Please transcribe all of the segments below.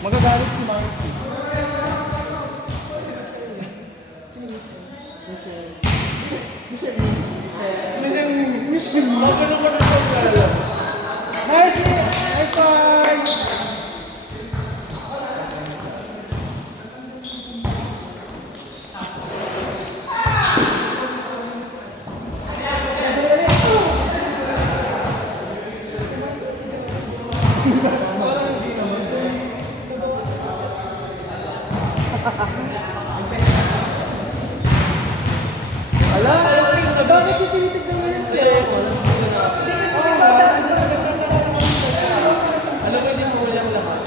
Magagalit si Marky. Nice one! Ala, bakit yung tinitignan mo yung chair? Alam mo, hindi mo ulang lahat.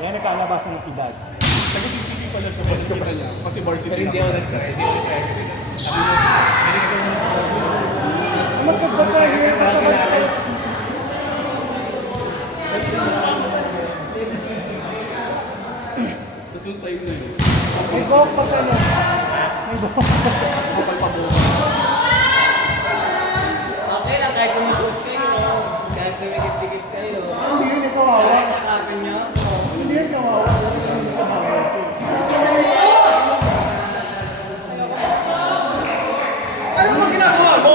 Yan nakalabasan ng edad. Nag-CCP pala sa hospital niya. Kasi varsity Pero hindi ako nag-try. Hindi ako nag-try. Magkagbaga yun, magkagbaga tayo sa CCP. Tapos yung time na yun. May buhok pa siya no? May buhok. Kapal pa mo. Okay lang, kahit umusok kayo. Kahit dumikit-dikit kayo. Hindi yun yung kawawa. Kahit nakapin nyo. Hindi yun kawawa. Hindi yun kawawa. Ano mo ginagawa mo?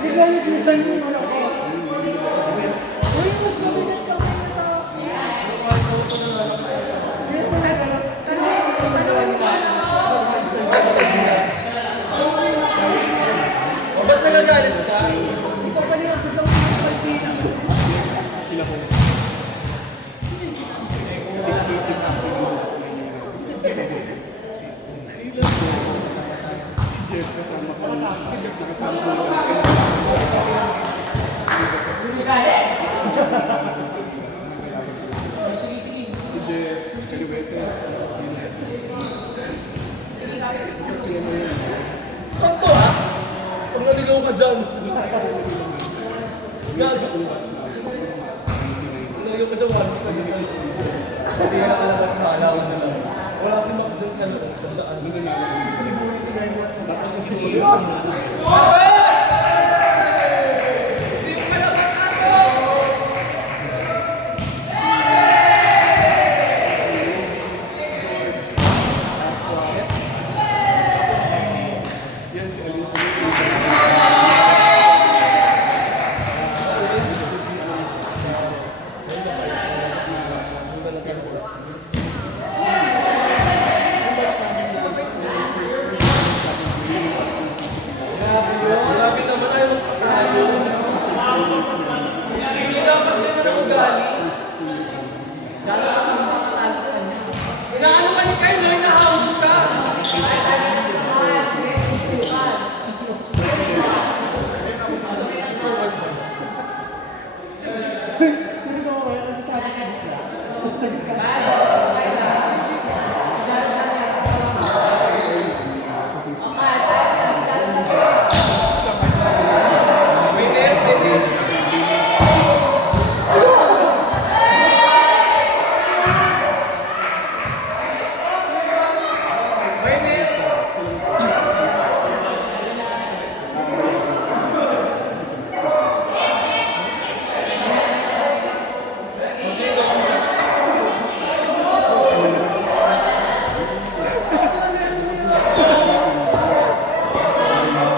Bigla yung kita niyo yung mga Ba't nagagalit ka? Jeff kasama ko. Kasama ko. Si Jeff, Kaliwete. Kanto ha? Pag naligaw ka dyan. Gago. Naligaw ka dyan, wala ka dyan. Hindi ka nakalabas na, alawan na lang. Wala si Mac dyan sa loob. Tandaan. Tapos yan si Alicia. Grabe yun.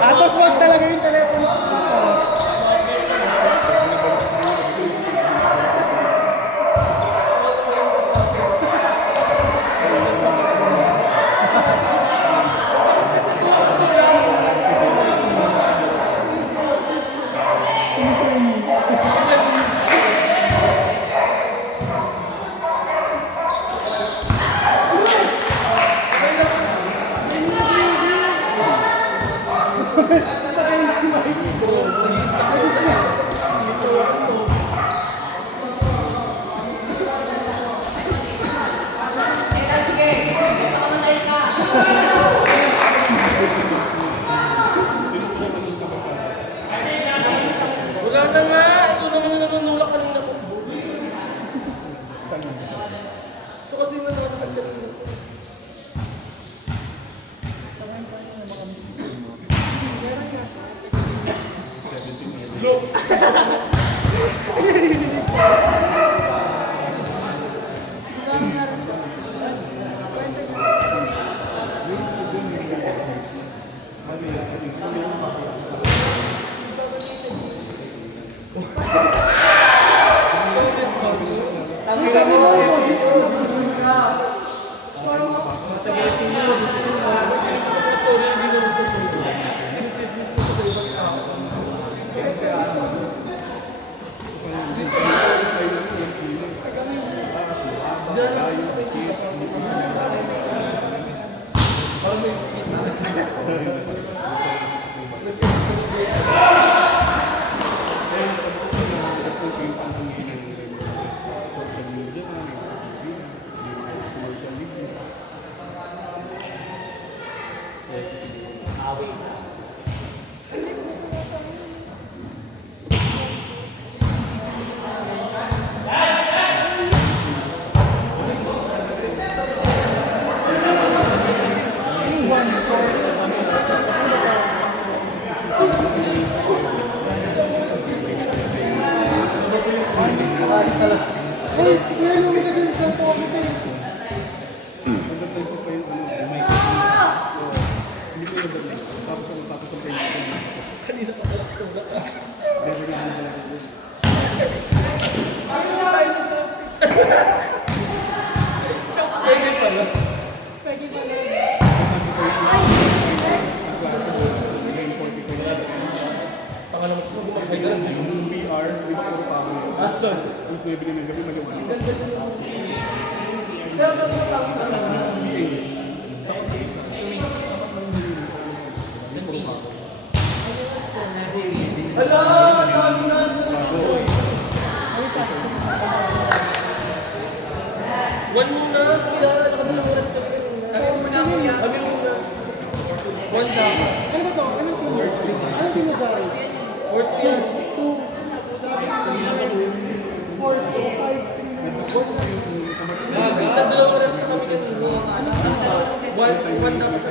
Atos, wag talaga yung telepono. Wala na nga! Ito naman yung nanunulak kanina ko. So kasi nanunulak kanina ko. Hey, kuya, lumit ka dyan. Kampo ako din. Pwede pala. Tanga naman ko sa bumakay ka. Yung VR, yung puro tao. Asan? Tapos bibili ng gabi, maliwanag. Kaya ba naman lang sa Hala! Kami na! One muna, kuya. Nakadalawang oras ka rin. Kami muna, kuya. Kami muna. One down. Ano ba to? Anong team? Anong team mo dyan? 40. 2, 4, 5, 3. Nagdalawang oras na kami kanina. One down. Nagdalawang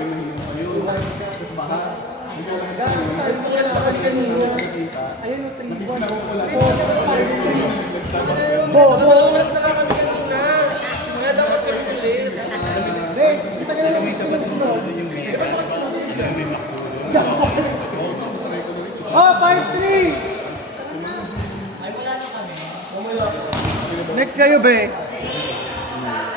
oras na kami kanina. Ayun yung 3. 4, 5, 3. Nagdalawang oras na kami kanina. Mga dapat kami ulit. Hindi, kita ka na lang yung sunod. Oh, 5-3! Next kayo, be.